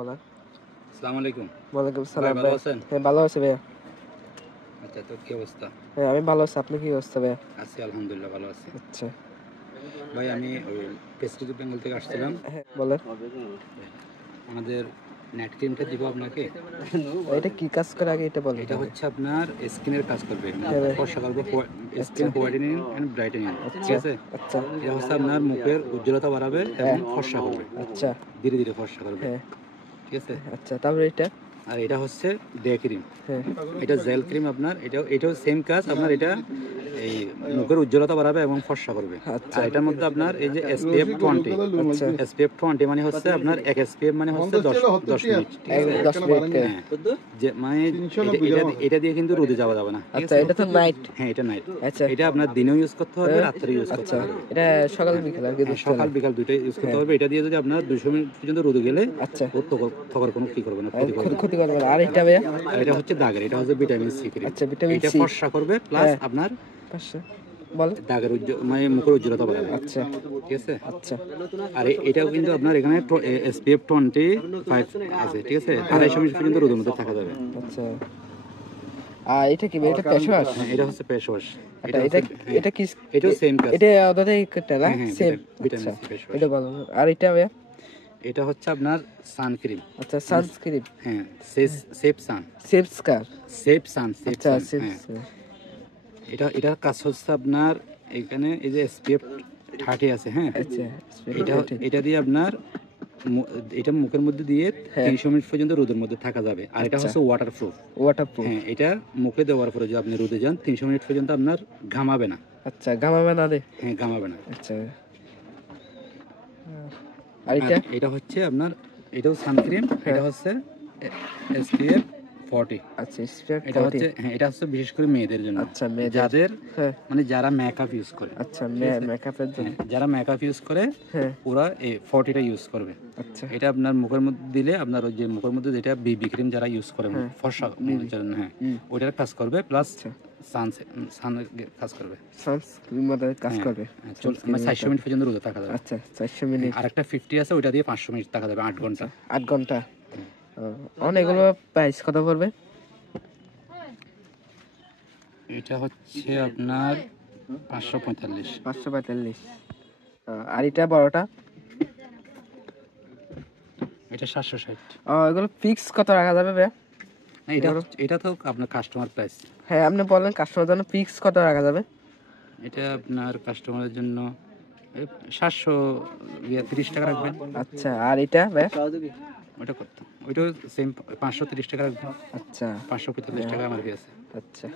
বলা। আসসালামু আলাইকুম। ওয়ালাইকুম সালাম। ভালো আছেন? হ্যাঁ ভালো আছি ভাইয়া। আচ্ছা, তো কি অবস্থা? হ্যাঁ আমি ভালো আছি, আপনি কি অবস্থা ভাইয়া? আছি আলহামদুলিল্লাহ, ভালো আছি। আচ্ছা ভাই আমি ওই প্রেস্টিজ বেঙ্গল থেকে আসছিলাম। হ্যাঁ বলেন। আমাদের নেট ক্রিমটা দিব আপনাকে। এটা কি কাজ করে আগে এটা বলেন। এটা হচ্ছে আপনার স্কিনের কাজ করবে, ফর্সা করবে, স্কিন হোয়াইটেনিং এন্ড ব্রাইটেনিং, ঠিক আছে? আচ্ছা এটা হচ্ছে আপনার মুখের উজ্জ্বলতা বাড়াবে এবং ফর্সা করবে, আচ্ছা ধীরে ধীরে ফর্সা করবে, হ্যাঁ ঠিক আছে? আচ্ছা তারপরে এটা আর এটা হচ্ছে ডে ক্রিম, হ্যাঁ এটা জেল ক্রিম আপনার। এটাও সেম কাজ আপনার, এটা এই মুখের উজ্জ্বলতা বাড়াবে এবং ফর্সা করবে। আচ্ছা আর এটার মধ্যে আপনার এই যে SPF 20, আচ্ছা SPF 20 মানে হচ্ছে আপনার এক SPF মানে হচ্ছে 10 মিনিট, ঠিক আছে? 10 মিনিট হ্যাঁ, যে মানে এটা দিয়ে কিন্তু রোদে যাওয়া যাবে না, ঠিক আচ্ছা আছে? এটা তো নাইট। হ্যাঁ, এটা নাইট। আচ্ছা এটা আপনার দিনেও ইউজ করতে হবে, রাত্রে ইউজ করতে আচ্ছা হবে। এটা সকাল বিকেল আর কি হ্যাঁ, সকাল বিকাল দুইটাই ইউজ করতে হবে। এটা দিয়ে যদি আপনার 200 মিনিট পর্যন্ত রোদে গেলে আচ্ছা ওর তখন কোনো কি করবে না, ক্ষতি করবে না। ক্ষতি করবে না। আর এটা ভাইয়া আর এটা হচ্ছে দাগের, এটা হচ্ছে ভিটামিন সি ক্রিম। আচ্ছা ভিটামিন এটা সি ফর্সা করবে প্লাস আপনার 500 বল। দাগের মানে মুখের উজ্জ্বলতা বাড়াবে, আচ্ছা ঠিক আছে? আচ্ছা আর এটাও কিন্তু আপনার এখানে SPF 25 আছে, ঠিক আছে? 250 মিনিট পর্যন্ত রোদের মধ্যে থাকা যাবে। আচ্ছা আর এটা কি ভাই? এটা ফেস ওয়াশ? হ্যাঁ, এটা হচ্ছে ফেস ওয়াশ। এটা এটা কি? এটাও সেম কাজ। এটা ওদের একটা না হ্যাঁ, সেম ভিটামিন আচ্ছা সি ফেস ওয়াশ। এটা ভালো। আর এটা ভাইয়া এটা হচ্ছে আপনার সানক্রিম। আচ্ছা সানস্ক্রিন হ্যাঁ, সেফ স্কার সেফ সান। আচ্ছা সেফ হ্যাঁ, এটার কাজ হচ্ছে আপনার এখানে এই যে SPF 30 আছে, হ্যাঁ, আচ্ছা এটা দিয়ে আপনার এটা মুখের মধ্যে দিয়ে 300 মিনিট পর্যন্ত রোদের মধ্যে থাকা যাবে। আর এটা হচ্ছে ওয়াটারপ্রুফ। হ্যাঁ, এটা মুখে দেওয়ার পরে যদি আপনি রোদে যান 300 মিনিট পর্যন্ত আপনার ঘামাবে না। আচ্ছা ঘামাবে না রে? হ্যাঁ, ঘামাবে না। আচ্ছা আর এটা হচ্ছে আপনার, এটাও সানক্রিম। এটা হচ্ছে SPF 40। আচ্ছা স্পেয়ার এটা হচ্ছে, হ্যাঁ, এটা হচ্ছে বিশেষ করে মেয়েদের জন্য। আচ্ছা মেয়েদের যাদের হ্যাঁ মানে যারা মেকআপ ইউজ করে, আচ্ছা মেকআপের জন্য যারা মেকআপ ইউজ করে হ্যাঁ ওরা এই 40টা ইউজ করবে। আচ্ছা এটা আপনার মুখের মধ্যে দিলে আপনার ওই যে মুখের মধ্যে যেটা BB ক্রিম যারা ইউজ করে ফর্সা জন্য, হ্যাঁ, ওইটার কাজ করবে প্লাস সান কাজ করবে, সানস্ক্রিন মধ্যে কাজ করবে। মানে 400 মিনিট পর্যন্ত রোদে থাকা যাবে। আচ্ছা 400 মিনিট। আর একটা 50 আছে, ওইটা দিয়ে 500 মিনিট থাকা যাবে, 8 ঘন্টা। 8 ঘন্টা। অনেকগুলো প্রাইস কত পড়বে? এটা হচ্ছে আপনার 545। 545। আর এটা বড়টা? এটা 760। এগুলো ফিক্স কত রাখা যাবে ভাই? না, এটা তো আপনার কাস্টমার প্রাইস। হ্যাঁ আপনি বলেন কাস্টমারের জন্য ফিক্স কত রাখা যাবে? এটা আপনার কাস্টমারের জন্য 730 টাকা রাখবেন। আচ্ছা আর এটা ভাই? ওটা কত? ওইটাও সেম 530 টাকা রাখবেন। আচ্ছা 545 টাকা আমার আছে। আচ্ছা